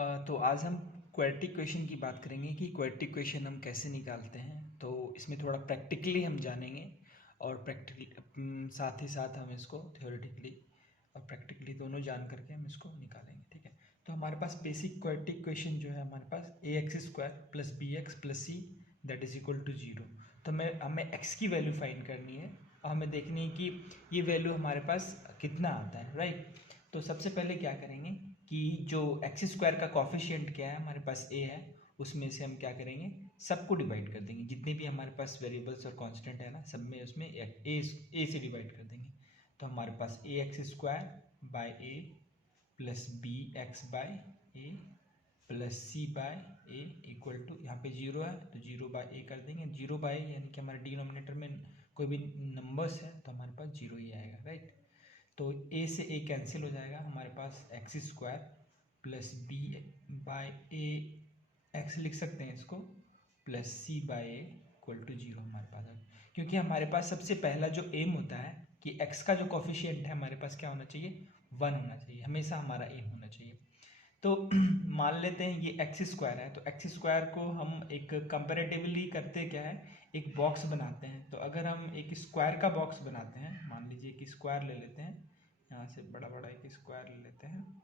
तो आज हम क्वैड्रेटिक इक्वेशन की बात करेंगे कि क्वैड्रेटिक इक्वेशन हम कैसे निकालते हैं। तो इसमें थोड़ा प्रैक्टिकली हम जानेंगे और प्रैक्टिकली साथ ही साथ हम इसको थ्योरेटिकली और प्रैक्टिकली दोनों जान करके हम इसको निकालेंगे। ठीक है, तो हमारे पास बेसिक क्वैड्रेटिक इक्वेशन जो है हमारे पास ax² + bx + c that is equal to 0। तो हमें x की वैल्यू फाइंड करनी है और हमें देखनी है कि ये वैल्यू हमारे पास कितना आता है, राइट। तो सबसे पहले क्या करेंगे कि जो x² का कॉफिशिएंट क्या है, हमारे पास a है, उसमें से हम क्या करेंगे, सबको डिवाइड कर देंगे। जितने भी हमारे पास वेरिएबल्स और कांस्टेंट है ना, सब में उसमें a से डिवाइड कर देंगे। तो हमारे पास ax² by a plus bx/a plus c/a equal to, यहाँ पे 0 है तो 0/a कर देंगे। 0/a यानी कि हमारे डिनोमिनेटर में कोई भी नंबर्स है तो हमारे पास 0 ही आएगा, राइट। तो a से a कैंसिल हो जाएगा, हमारे पास x² प्लस b/a x लिख सकते हैं इसको, प्लस c/a इक्वल टू 0 हमारे पास है। क्योंकि हमारे पास सबसे पहला जो एम होता है कि x का जो कॉफिशिएंट है हमारे पास क्या होना चाहिए, 1 होना चाहिए, हमेशा हमारा एम होना चाहिए। तो मान लेते हैं ये x² है, तो x² को हम एक कंपेरेटिवली करते क्या है, एक बॉक्स बनाते हैं। तो अगर हम एक स्क्वायर का बॉक्स बनाते हैं, मान लीजिए कि स्क्वायर ले लेते हैं, यहाँ से बड़ा बड़ा एक स्क्वायर ले लेते हैं।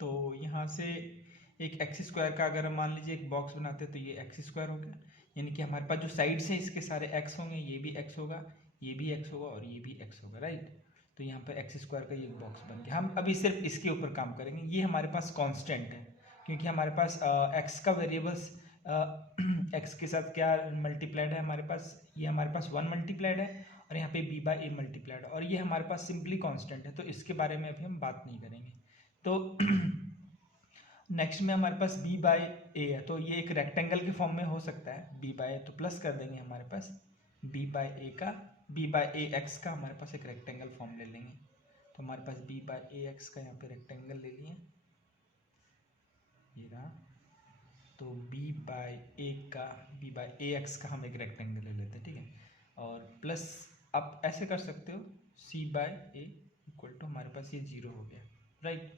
तो यहाँ से एक x² का अगर हम मान लीजिए एक बॉक्स बनाते हैं तो ये x² हो गया, यानी कि हमारे पास जो साइड्स हैं इसके सारे x होंगे, ये भी x होगा, ये भी x होगा और ये भी x होगा, राइट। तो यहाँ पर x² का ये बॉक्स बन गया। हम अभी सिर्फ इसके ऊपर काम करेंगे। ये हमारे पास कांस्टेंट है क्योंकि हमारे पास x का वेरिएबल्स x के साथ क्या मल्टीप्लाइड है हमारे पास, ये हमारे पास 1 मल्टीप्लाइड है और यहाँ पे b/a मल्टीप्लाइड, और ये हमारे पास सिंपली कांस्टेंट है, तो इसके बारे में अभी हम बात नहीं करेंगे। तो नेक्स्ट में हमारे पास b/a है, तो ये एक रेक्टेंगल के फॉर्म में हो सकता है। b/a तो प्लस कर देंगे, हमारे पास b/ax का हमारे पास एक रेक्टेंगल फॉर्म ले लेंगे। तो हमारे पास b/ax का यहाँ पे रेक्टेंगल ले लिए, ये रहा। तो b/ax का हम एक रेक्टेंगल ले लेते हैं, ठीक है। और प्लस आप ऐसे कर सकते हो, c/a इक्वल टू हमारे पास ये 0 हो गया, राइट।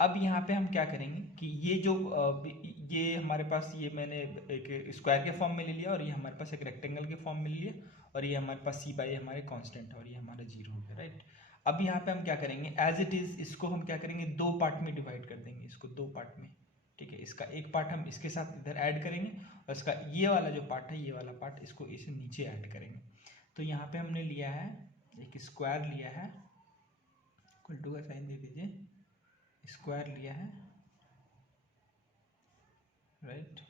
अब यहाँ पे हम क्या करेंगे कि ये जो ये हमारे पास, ये मैंने एक स्क्वायर के फॉर्म में ले लिया और ये हमारे पास एक रेक्टेंगल के फॉर्म में ले लिया, और ये हमारे पास c/a हमारे कांस्टेंट है और ये हमारा 0 हो गया, राइट। अब यहाँ पे हम क्या करेंगे, एज इट इज इसको हम क्या करेंगे, दो पार्ट में डिवाइड कर देंगे, इसको दो पार्ट में, ठीक है। इसका एक पार्ट हम इसके साथ इधर ऐड करेंगे और इसका ये वाला जो पार्ट है, ये वाला पार्ट इसको इसे नीचे ऐड करेंगे। तो यहाँ पे हमने लिया है एक स्क्वायर लिया है, इक्वल टू का साइन दे दीजिए, स्क्वायर लिया है, राइट।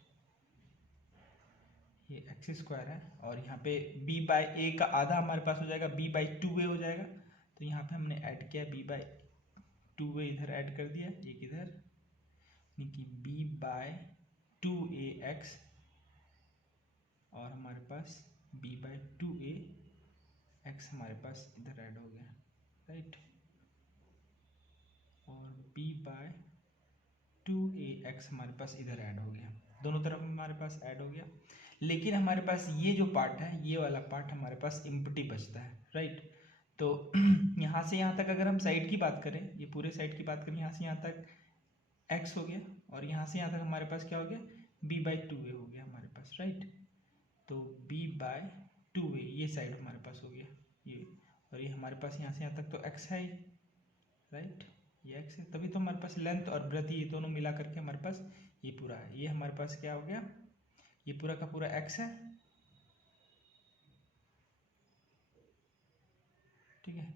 ये x² है और यहाँ पे b/a का आधा हमारे पास हो जाएगा, b/2a हो जाएगा। तो यहाँ पे हमने ऐड किया b/2a, इधर ऐड कर दिया, एक इधर, यानी कि b/2ax और हमारे पास b/2ax हमारे पास इधर ऐड हो गया, राइट। और b/2ax हमारे पास इधर ऐड हो गया, दोनों तरफ हमारे पास ऐड हो गया। लेकिन हमारे पास ये जो पार्ट है, ये वाला पार्ट हमारे पास इम्पटी बचता है, राइट। तो यहाँ से यहाँ तक अगर हम साइड की बात करें, ये पूरे साइड की बात करें, यहाँ से यहाँ तक x हो गया और यहाँ से यहाँ तक हमारे पास क्या हो गया, b/2a हो गया हमारे पास, राइट। तो b/2a ये साइड हमारे पास हो गया ये, और ये हमारे पास यहाँ से यहाँ तक तो x है, राइट। ये x है, तभी तो हमारे पास लेंथ और ब्रेथ ये दोनों मिला करके हमारे पास ये पूरा है। ये हमारे पास क्या हो गया, ये पूरा का पूरा x है, ठीक है।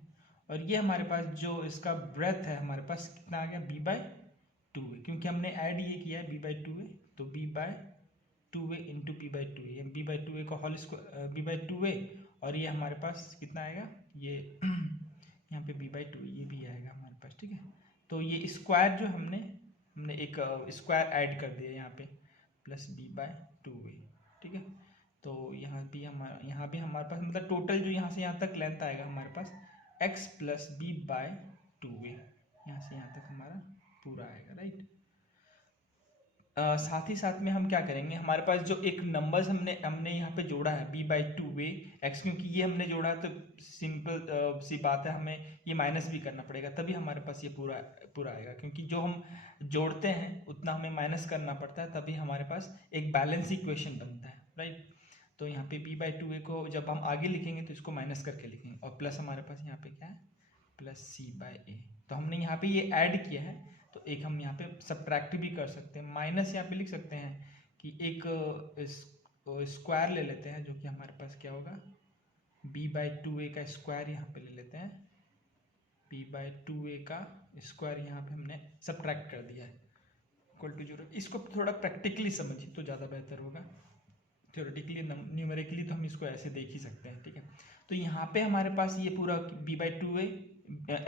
और ये हमारे पास जो इसका ब्रेथ है हमारे पास कितना आ गया, b/2a, क्योंकि हमने ऐड ये किया है b/2a, तो b/2a इंटू b/2a, b/2a का होल स्क्वायर b/2a, और ये हमारे पास कितना आएगा, ये यहाँ पे b/2a ये भी आएगा हमारे पास, ठीक है। तो ये स्क्वायर जो हमने एक स्क्वायर ऐड कर दिया यहाँ पे, प्लस b/2a, ठीक है। तो यहाँ भी हमारे पास मतलब टोटल जो यहाँ से यहाँ तक लेंथ आएगा हमारे पास x प्लस b/2a, यहाँ से यहाँ तक हमारा पूरा आएगा, राइट। साथ ही साथ में हम क्या करेंगे, हमारे पास जो एक नंबर्स हमने यहाँ पे जोड़ा है b/2a x, क्योंकि ये हमने जोड़ा है तो सिंपल सी बात है, हमें ये माइनस भी करना पड़ेगा तभी हमारे पास ये पूरा पूरा आएगा, क्योंकि जो हम जोड़ते हैं उतना हमें माइनस करना पड़ता है तभी हमारे पास एक बैलेंस इक्वेशन बनता है, राइट। तो यहाँ पे b/2a को जब हम आगे लिखेंगे तो इसको माइनस करके लिखेंगे, और प्लस हमारे पास यहाँ पे क्या है, प्लस c/a। तो हमने यहाँ पे ये ऐड किया है, तो एक हम यहाँ पे सब्ट्रैक्ट भी कर सकते हैं, माइनस यहाँ पे लिख सकते हैं कि एक स्क्वायर ले लेते हैं, जो कि हमारे पास क्या होगा, b/2a का स्क्वायर यहाँ पे ले लेते हैं, b/2a का स्क्वायर यहाँ पे हमने सब्ट्रैक्ट कर दिया है इक्वल टू 0। इसको थोड़ा प्रैक्टिकली समझिए तो ज़्यादा बेहतर होगा, थ्योरेटिकली न्यूमेरिकली तो हम इसको ऐसे देख ही सकते हैं, ठीक है। तो यहाँ पे हमारे पास ये पूरा b/2a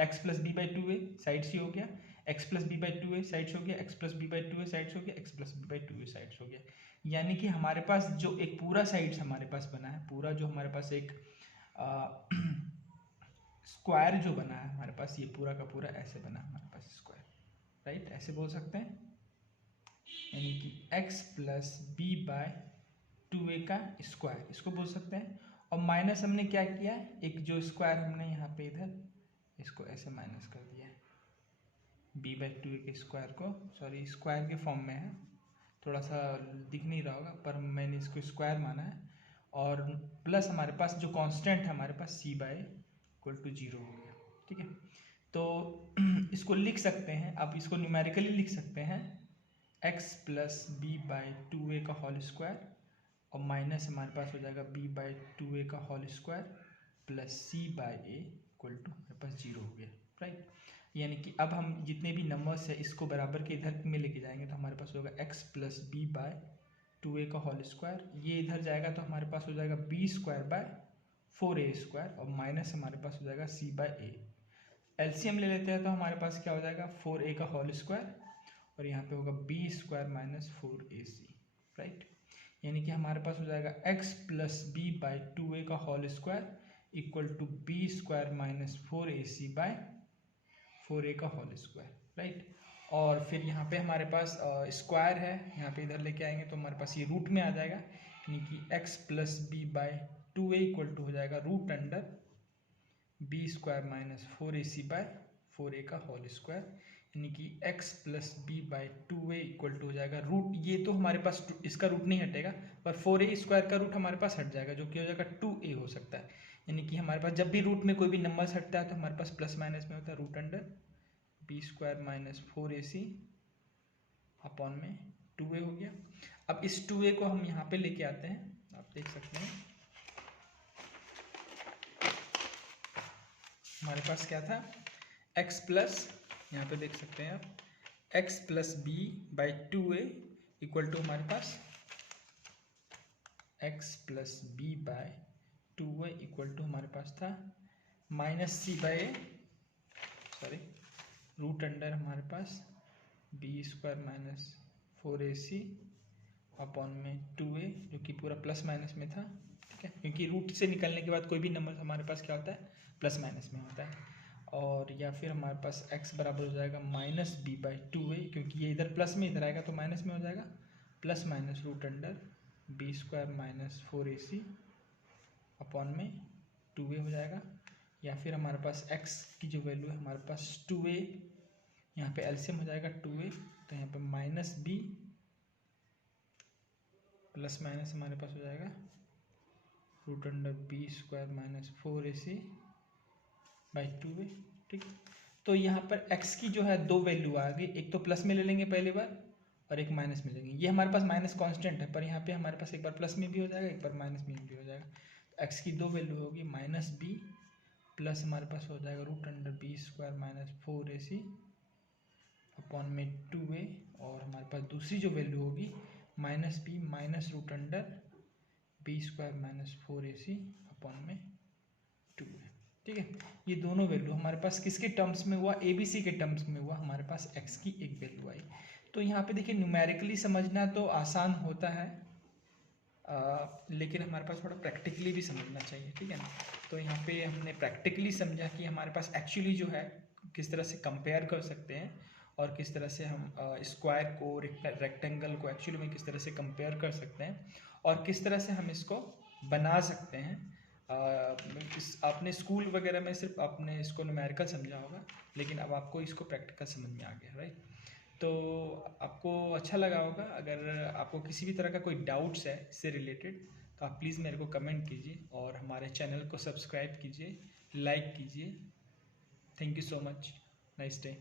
x plus b/2a side से हो गया, x प्लस b/2a साइड से हो गया, x प्लस b/2a साइड से हो गया, x प्लस b/2a साइड से हो गया। यानी कि हमारे पास जो एक पूरा साइड हमारे पास बना है, पूरा जो हमारे पास एक स्क्वायर जो बना है हमारे पास, ये पूरा का पूरा ऐसे बना है हमारे पास स्क्वायर, राइट, ऐसे बोल सकते हैं। यानी कि x प्लस b/2a का स्क्वायर इसको बोल सकते हैं। और माइनस हमने क्या किया है, एक जो स्क्वायर हमने यहाँ पे इधर इसको ऐसे माइनस कर दिया है, b/2a के स्क्वायर को, सॉरी स्क्वायर के फॉर्म में है, थोड़ा सा दिख नहीं रहा होगा पर मैंने इसको स्क्वायर माना है। और प्लस हमारे पास जो कांस्टेंट है हमारे पास c/0 हो गया, ठीक है। तो इसको लिख सकते हैं, अब इसको न्यूमेरिकली लिख सकते हैं, x प्लस b/2a का होल स्क्वायर, और माइनस हमारे पास हो जाएगा b/2a का whole square plus c/a equal to हमारे पास 0 हो गया, राइट। यानी कि अब हम जितने भी नंबर्स है इसको बराबर के इधर में लेके जाएंगे तो हमारे पास होगा x प्लस b/2a का होल स्क्वायर, ये इधर जाएगा तो हमारे पास हो जाएगा b²/4a², और माइनस हमारे पास हो जाएगा c/a। एलसीएम ले लेते हैं तो हमारे पास क्या हो जाएगा, 4a का होल स्क्वायर, और यहाँ पे होगा b² - 4ac, राइट। यानी कि हमारे पास हो जाएगा x प्लस b/2a का whole square equal to b² - 4ac/4a का होल स्क्वायर, राइट। और फिर यहाँ पे हमारे पास स्क्वायर है, यहाँ पे इधर लेके आएंगे तो हमारे पास ये रूट में आ जाएगा, यानी कि x plus b/2a equal to हो जाएगा रूट अंडर b² - 4ac/4a का होल स्क्वायर, यानी कि x plus b/2a equal to हो जाएगा रूट, ये तो हमारे पास इसका रूट नहीं हटेगा पर 4a² का रूट हमारे पास हट जाएगा, जो कि हो जाएगा 2a हो सकता है। यानी कि हमारे पास जब भी रूट में कोई भी नंबर हटता है तो हमारे पास प्लस माइनस में होता है root under b² - 4ac upon में 2a हो गया। अब इस 2a को हम यहाँ पे लेके आते हैं, आप देख सकते हैं हमारे पास क्या था, x प्लस, यहाँ पे देख सकते हैं आप, x plus b/2a equal to हमारे पास x plus b/2a equal to हमारे पास था minus c/a, sorry root under हमारे पास b² - 4ac अपॉन में 2a, जो कि पूरा प्लस माइनस में था, ठीक है, क्योंकि रूट से निकलने के बाद कोई भी नंबर हमारे पास क्या होता है, प्लस माइनस में होता है। और या फिर हमारे पास x बराबर हो जाएगा माइनस b/2a, क्योंकि ये इधर प्लस में इधर आएगा तो माइनस में हो जाएगा, plus minus root under b² - 4ac upon में 2a हो जाएगा। या फिर हमारे पास x की जो वैल्यू है हमारे पास 2a, यहाँ पे एलसीएम हो जाएगा 2a, तो यहाँ पे माइनस b प्लस माइनस हमारे पास हो जाएगा रूट अंडर b² - 4ac/2a, ठीक। तो यहाँ पर x की जो है दो वैल्यू आ गई, एक तो प्लस में ले लेंगे पहली बार और एक माइनस में लेंगे, ये हमारे पास माइनस कांस्टेंट है पर यहाँ पे हमारे पास एक बार प्लस में भी हो जाएगा एक बार माइनस में भी हो जाएगा। तो x की दो वैल्यू होगी, माइनस b प्लस हमारे पास हो जाएगा root under b² - 4ac upon में 2a, और हमारे पास दूसरी जो वैल्यू होगी minus b minus root under b² - 4ac upon में 2a, ठीक है। ये दोनों वैल्यू हमारे पास किसके टर्म्स में हुआ, abc के टर्म्स में हुआ, हमारे पास x की एक वैल्यू आई। तो यहाँ पे देखिए न्यूमेरिकली समझना तो आसान होता है, लेकिन हमारे पास थोड़ा प्रैक्टिकली भी समझना चाहिए, ठीक है ना। तो यहाँ पे हमने प्रैक्टिकली समझा कि हमारे पास एक्चुअली जो है किस तरह से कंपेयर कर सकते हैं, और किस तरह से हम स्क्वायर को रेक्टेंगल को एक्चुअली में किस तरह से कंपेयर कर सकते हैं और किस तरह से हम इसको बना सकते हैं। आपने स्कूल वगैरह में सिर्फ आपने इसको न्यूमेरिकल समझा होगा, लेकिन अब आपको इसको प्रैक्टिकल समझ में आ गया, राइट। तो आपको अच्छा लगा होगा। अगर आपको किसी भी तरह का कोई डाउट्स है इससे रिलेटेड तो आप प्लीज़ मेरे को कमेंट कीजिए और हमारे चैनल को सब्सक्राइब कीजिए, लाइक कीजिए। Thank you so much. Nice day.